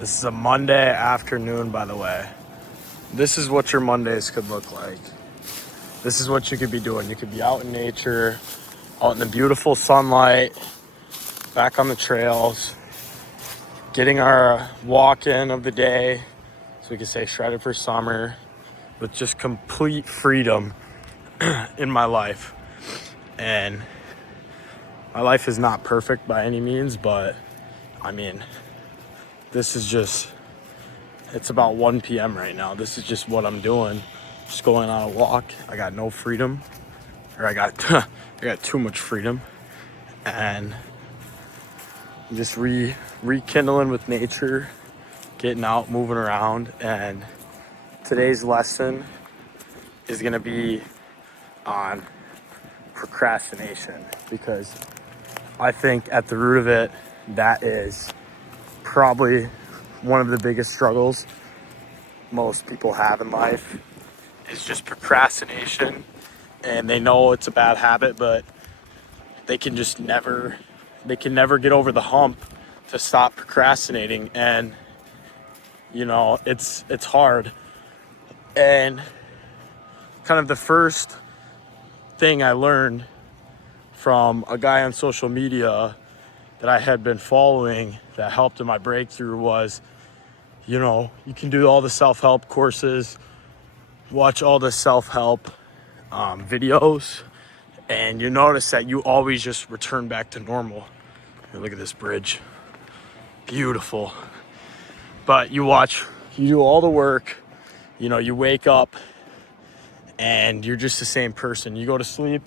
This is a Monday afternoon, by the way. This is what your Mondays could look like. This is what you could be doing. You could be out in nature, out in the beautiful sunlight, back on the trails, getting our walk in of the day, so we can say shredded for summer, with just complete freedom in my life. And my life is not perfect by any means, but I mean, this is just, it's about 1 p.m. right now. This is just what I'm doing. Just going on a walk. I got no freedom, or I got too much freedom, and just rekindling with nature, getting out, moving around. And today's lesson is gonna be on procrastination, because I think at the root of it, that is probably one of the biggest struggles most people have in life, is just procrastination. And they know it's a bad habit, but they can never get over the hump to stop procrastinating. And it's hard. And kind of the first thing I learned from a guy on social media that I had been following that helped in my breakthrough was, you can do all the self-help courses, watch all the self-help videos, and you notice that you always just return back to normal. Here, look at this bridge. Beautiful. But you do all the work, you wake up and you're just the same person. You go to sleep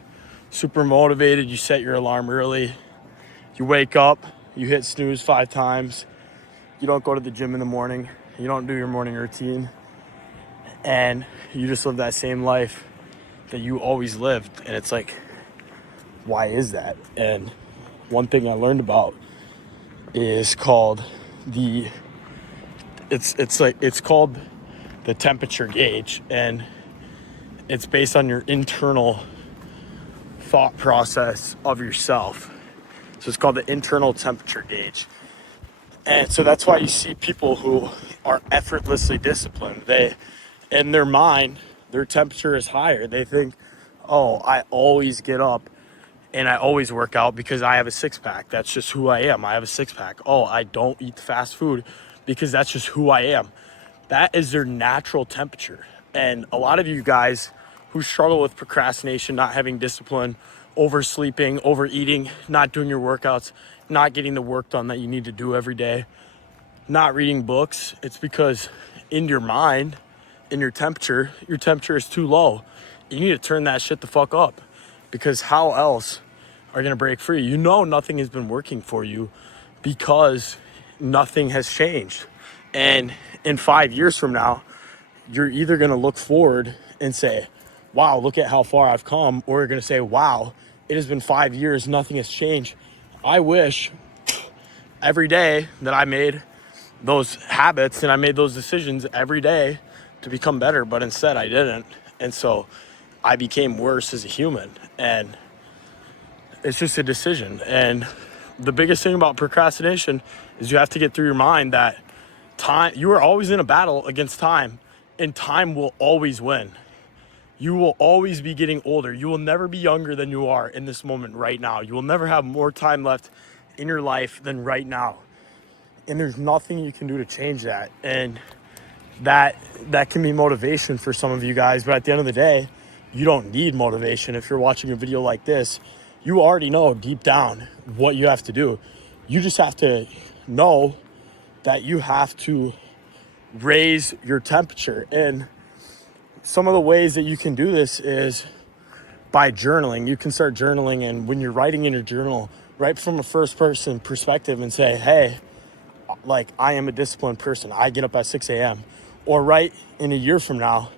super motivated, you set your alarm early, you wake up, you hit snooze 5 times, you don't go to the gym in the morning, you don't do your morning routine, and you just live that same life that you always lived. And it's like, why is that? And one thing I learned about is called it's called the temperature gauge, and it's based on your internal thought process of yourself. So it's called the internal temperature gauge. And so that's why you see people who are effortlessly disciplined. In their mind, their temperature is higher. They think, oh, I always get up and I always work out because I have a 6-pack. That's just who I am. I have a 6-pack. Oh, I don't eat fast food because that's just who I am. That is their natural temperature. And a lot of you guys who struggle with procrastination, not having discipline, oversleeping, overeating, not doing your workouts, not getting the work done that you need to do every day, not reading books, it's because in your mind, in your temperature is too low. You need to turn that shit the fuck up, because how else are you gonna break free? Nothing has been working for you because nothing has changed. And in 5 years from now, you're either gonna look forward and say, wow, look at how far I've come, or you're gonna say, wow, it has been 5 years, nothing has changed. I wish every day that I made those habits and I made those decisions every day to become better, but instead I didn't. And so I became worse as a human. And it's just a decision. And the biggest thing about procrastination is you have to get through your mind that you are always in a battle against time, and time will always win. You will always be getting older. You will never be younger than you are in this moment right now. You will never have more time left in your life than right now. And there's nothing you can do to change that. And that can be motivation for some of you guys, but at the end of the day, you don't need motivation. If you're watching a video like this, you already know deep down what you have to do. You just have to know that you have to raise your temperature. And some of the ways that you can do this is by journaling. You can start journaling, and when you're writing in your journal, write from a first person perspective and say, hey, like, I am a disciplined person. I get up at 6 a.m. Or write in a year from now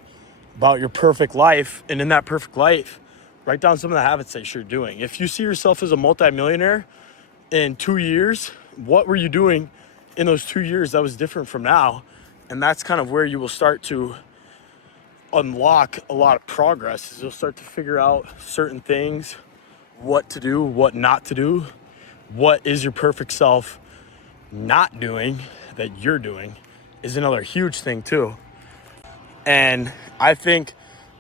about your perfect life. And in that perfect life, write down some of the habits that you're doing. If you see yourself as a multimillionaire in 2 years, what were you doing in those 2 years that was different from now? And that's kind of where you will start to unlock a lot of progress, is you'll start to figure out certain things, what to do, what not to do, what is your perfect self not doing, that you're doing is another huge thing too. And I think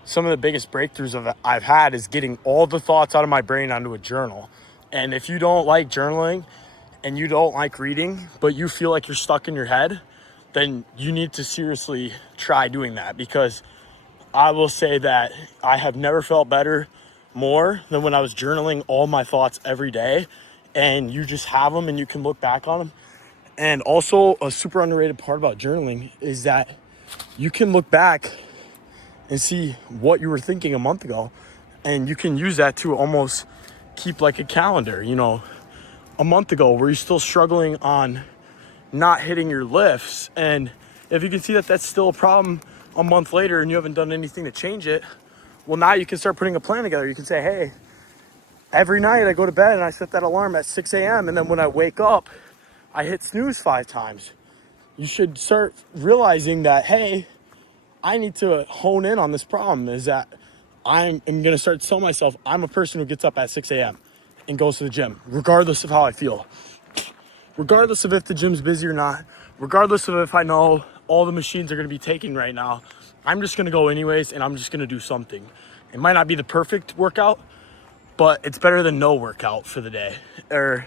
some of the biggest breakthroughs I've had is getting all the thoughts out of my brain onto a journal. And if you don't like journaling and you don't like reading, but you feel like you're stuck in your head, then you need to seriously try doing that, because I will say that I have never felt better more than when I was journaling all my thoughts every day, and you just have them and you can look back on them. And also, a super underrated part about journaling is that you can look back and see what you were thinking a month ago, and you can use that to almost keep like a calendar. You know, a month ago, were you still struggling on not hitting your lifts? And if you can see that that's still a problem a month later and you haven't done anything to change it, well, now you can start putting a plan together. You can say, hey, every night I go to bed and I set that alarm at 6 a.m. And then when I wake up, I hit snooze 5 times. You should start realizing that, hey, I need to hone in on this problem, is that I'm going to start to tell myself I'm a person who gets up at 6 a.m. and goes to the gym, regardless of how I feel, regardless of if the gym's busy or not, regardless of if I know all the machines are going to be taken right now. I'm just going to go anyways, and I'm just going to do something. It might not be the perfect workout, but it's better than no workout for the day. Or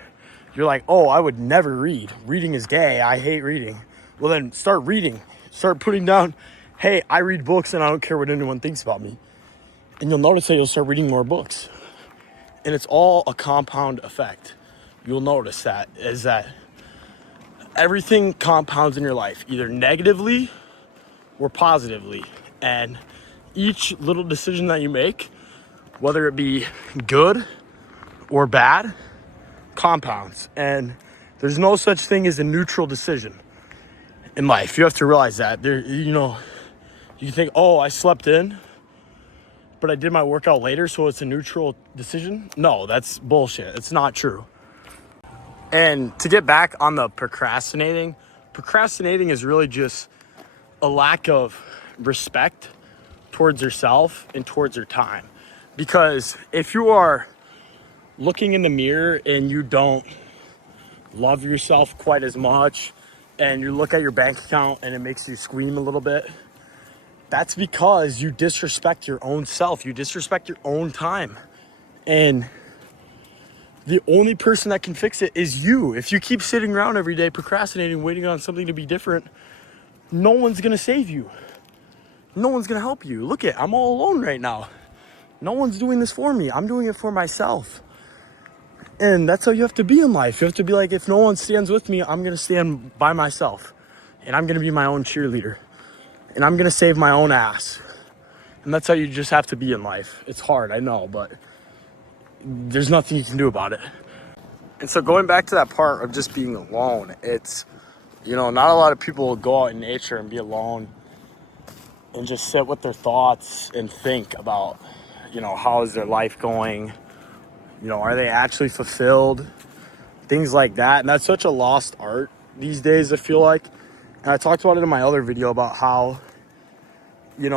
you're like, oh, I would never read. Reading is gay. I hate reading. Well, then start reading. Start putting down, hey, I read books and I don't care what anyone thinks about me. And you'll notice that you'll start reading more books. And it's all a compound effect. You'll notice that is that everything compounds in your life, either negatively or positively. And each little decision that you make, whether it be good or bad, compounds. And there's no such thing as a neutral decision in life. You have to realize that. You think, oh, I slept in, but I did my workout later, so it's a neutral decision. No, that's bullshit. It's not true. And to get back on the procrastinating is really just a lack of respect towards yourself and towards your time. Because if you are looking in the mirror and you don't love yourself quite as much, and you look at your bank account and it makes you squeam a little bit, that's because you disrespect your own self. You disrespect your own time. And the only person that can fix it is you. If you keep sitting around every day procrastinating, waiting on something to be different, no one's going to save you. No one's going to help you. Look I'm all alone right now. No one's doing this for me. I'm doing it for myself. And that's how you have to be in life. You have to be like, if no one stands with me, I'm going to stand by myself. And I'm going to be my own cheerleader. And I'm going to save my own ass. And that's how you just have to be in life. It's hard, I know, but there's nothing you can do about it. And so going back to that part of just being alone, it's, not a lot of people will go out in nature and be alone and just sit with their thoughts and think about, how is their life going? Are they actually fulfilled? Things like that. And that's such a lost art these days, I feel like. And I talked about it in my other video about how,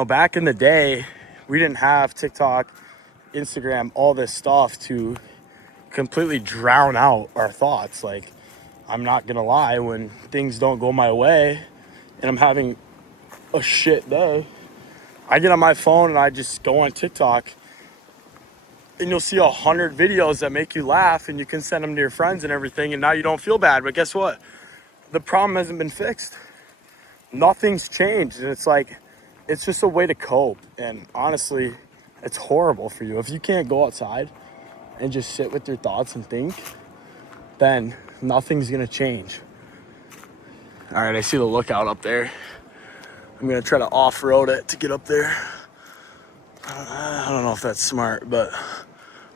back in the day, we didn't have TikTok, Instagram, all this stuff to completely drown out our thoughts. Like, I'm not gonna lie, when things don't go my way and I'm having a shit day, I get on my phone and I just go on TikTok, and you'll see 100 videos that make you laugh, and you can send them to your friends and everything, and now you don't feel bad. But guess what? The problem hasn't been fixed. Nothing's changed. And it's like, it's just a way to cope. And honestly, it's horrible for you. If you can't go outside and just sit with your thoughts and think, then nothing's gonna change. All right, I see the lookout up there. I'm gonna try to off-road it to get up there. I don't know if that's smart, but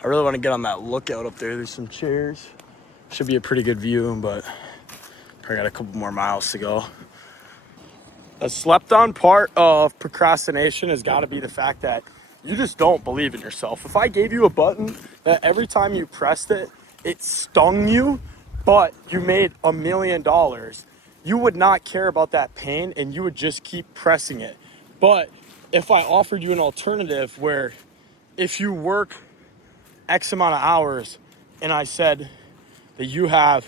I really want to get on that lookout up there. There's some chairs. Should be a pretty good view, but I got a couple more miles to go. A slept on part of procrastination has got to be the fact that you just don't believe in yourself. If I gave you a button that every time you pressed it, it stung you, but you made $1 million, you would not care about that pain and you would just keep pressing it. But if I offered you an alternative where if you work X amount of hours and I said that you have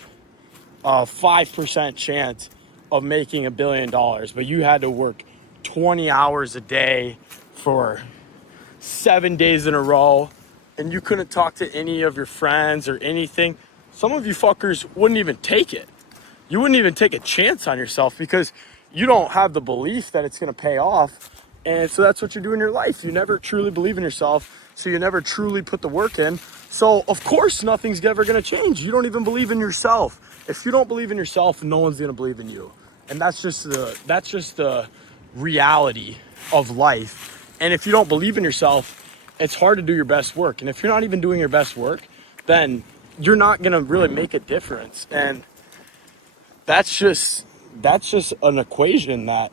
a 5% chance of making $1 billion, but you had to work 20 hours a day for 7 days in a row, and you couldn't talk to any of your friends or anything, some of you fuckers wouldn't even take it. You wouldn't even take a chance on yourself because you don't have the belief that it's going to pay off. And so that's what you do in your life. You never truly believe in yourself, so you never truly put the work in. So of course nothing's ever going to change. You don't even believe in yourself. If you don't believe in yourself, no one's going to believe in you. And that's just the reality of life. And if you don't believe in yourself, it's hard to do your best work. And if you're not even doing your best work, then you're not going to really make a difference. And that's just an equation that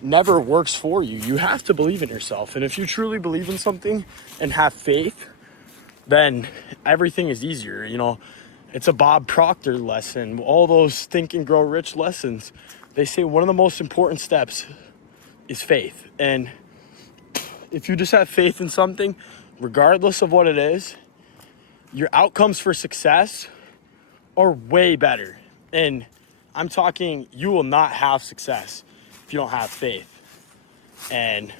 never works for you. You have to believe in yourself. And if you truly believe in something and have faith, then everything is easier. You know, it's a Bob Proctor lesson. All those Think and Grow Rich lessons, they say one of the most important steps is faith. And if you just have faith in something, regardless of what it is, your outcomes for success are way better. And I'm talking, you will not have success if you don't have faith. And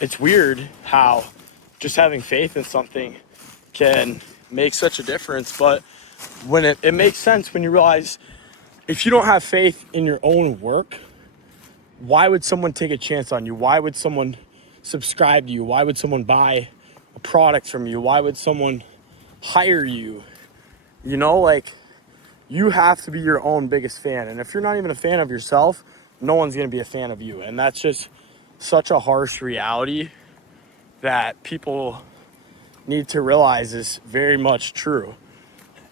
it's weird how just having faith in something can make such a difference. But when it makes sense when you realize if you don't have faith in your own work, why would someone take a chance on you? Why would someone subscribe to you? Why would someone buy a product from you? Why would someone hire you? You know, like, you have to be your own biggest fan. And if you're not even a fan of yourself, no one's going to be a fan of you. And that's just such a harsh reality that people need to realize is very much true.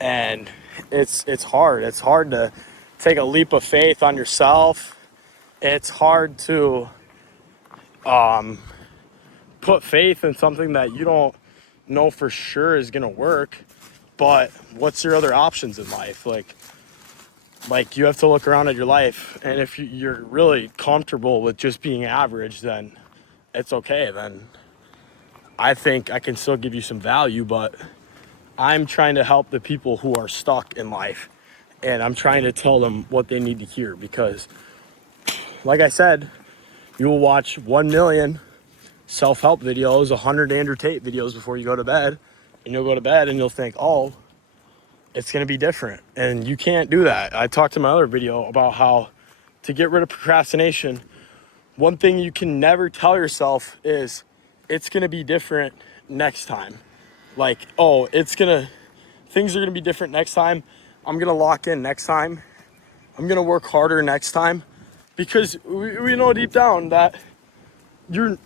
And it's hard. It's hard to take a leap of faith on yourself. It's hard to put faith in something that you don't know for sure is going to work. But what's your other options in life? Like you have to look around at your life, and if you're really comfortable with just being average, then it's okay. Then I think I can still give you some value, but I'm trying to help the people who are stuck in life, and I'm trying to tell them what they need to hear, because like I said, you will watch 1 million self-help videos, 100 Andrew Tate videos before you go to bed, and you'll go to bed and you'll think, oh, it's going to be different. And you can't do that. I talked in my other video about how to get rid of procrastination, one thing you can never tell yourself is it's going to be different next time. Like, oh, things are going to be different next time. I'm going to lock in next time. I'm going to work harder next time, because we know deep down that you're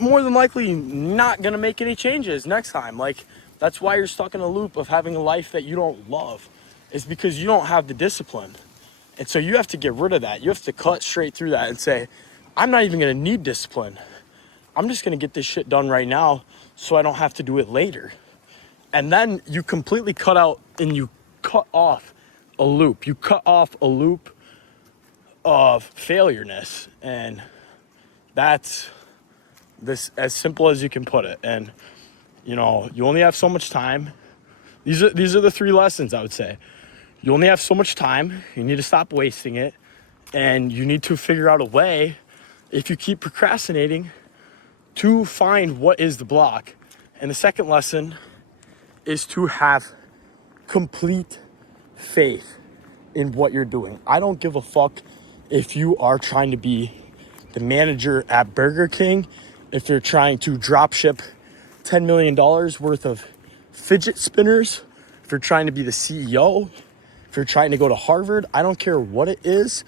more than likely not going to make any changes next time. Like, that's why you're stuck in a loop of having a life that you don't love, is because you don't have the discipline. And so you have to get rid of that. You have to cut straight through that and say, I'm not even going to need discipline. I'm just going to get this shit done right now so I don't have to do it later. And then you completely cut out and you cut off a loop. You cut off a loop of failureness. And that's this as simple as you can put it. And you know, you only have so much time. These are the 3 lessons I would say. You only have so much time. You need to stop wasting it. And you need to figure out a way, if you keep procrastinating, to find what is the block. And the second lesson is to have complete faith in what you're doing. I don't give a fuck if you are trying to be the manager at Burger King, if you're trying to drop ship $10 million worth of fidget spinners, if you're trying to be the CEO, if you're trying to go to Harvard. I don't care what it is,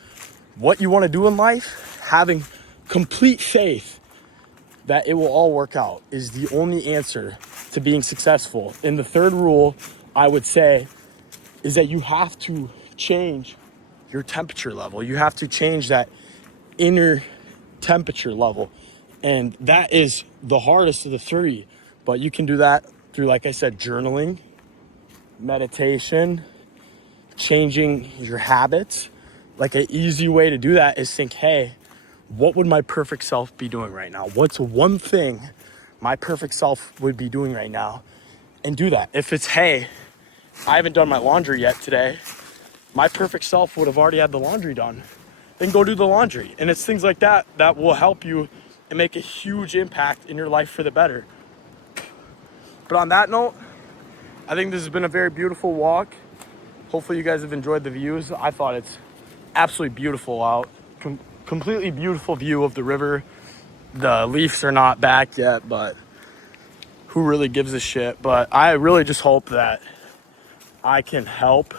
what you want to do in life. Having complete faith that it will all work out is the only answer to being successful. And the third rule I would say is that you have to change your temperature level. You have to change that inner temperature level. And that is the hardest of the 3. But you can do that through, like I said, journaling, meditation, changing your habits. Like, an easy way to do that is think, hey, what would my perfect self be doing right now? What's one thing my perfect self would be doing right now? And do that. If it's, hey, I haven't done my laundry yet today, my perfect self would have already had the laundry done. then go do the laundry. And it's things like that that will help you and make a huge impact in your life for the better. But on that note, I think this has been a very beautiful walk. Hopefully you guys have enjoyed the views. I thought it's absolutely beautiful out. Completely beautiful view of the river. The Leafs are not back yet, but who really gives a shit? But I really just hope that I can help.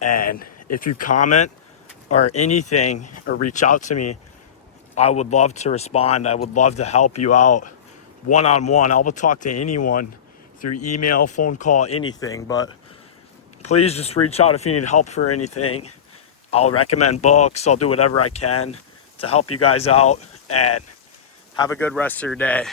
And if you comment or anything or reach out to me, I would love to respond. I would love to help you out one-on-one. I will talk to anyone through email, phone call, anything. But please just reach out if you need help for anything. I'll recommend books. I'll do whatever I can to help you guys out. And have a good rest of your day.